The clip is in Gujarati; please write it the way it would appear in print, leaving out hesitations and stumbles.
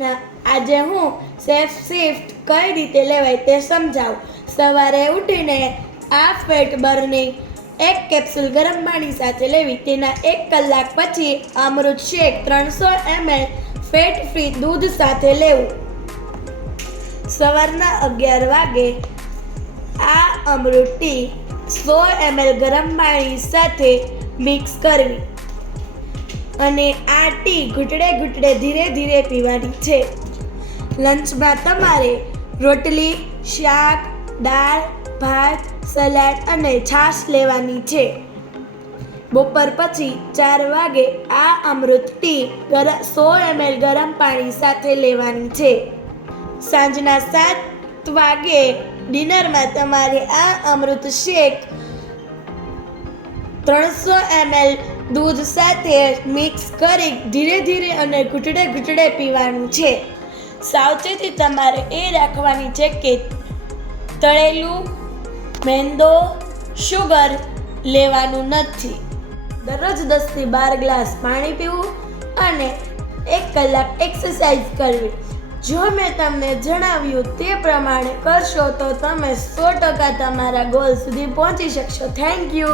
કૃષ્ણ. આજે હું સેફ શિફ્ટ કઈ રીતે લેવાય તે સમજાવું. સવારે ઉઠીને આ ફેટ બર્નિંગ એક કેપ્સ્યુલ ગરમ પાણી સાથે લેવી. તેના 1 કલાક પછી અમૃત શેક 300 ml ફેટ ફ્રી દૂધ સાથે લેવું. સવારના 11 વાગે આ અમૃત ટી 100 ml ગરમ પાણી સાથે મિક્સ કરવી અને આ ટી ઘૂંટડે ઘૂંટડે ધીરે ધીરે પીવાની છે. લંચમાં તમારે રોટલી, શાક, દાળ, ભાત, સલાડ અને છાશ લેવાની છે. બપોર પછી 4 વાગે આ અમૃત ટી 100 ml ગરમ પાણી સાથે લેવાની છે. સાંજના 7 વાગે ડિનરમાં તમારે આ અમૃત શેક 300 ml દૂધ સાથે મિક્સ કરી ધીરે ધીરે અને ઘૂંટડે ઘૂંટડે પીવાનું છે. સાવચેતી તમારે એ રાખવાની છે કે તળેલું, મેંદો, શુગર લેવાનું નથી. દરરોજ 10 થી 12 ગ્લાસ પાણી પીવું અને 1 કલાક એક્સરસાઇઝ કરવી. જો મેં તમને જણાવ્યું તે પ્રમાણે કરશો તો તમે 100% તમારા ગોલ સુધી પહોંચી શકશો. Thank you.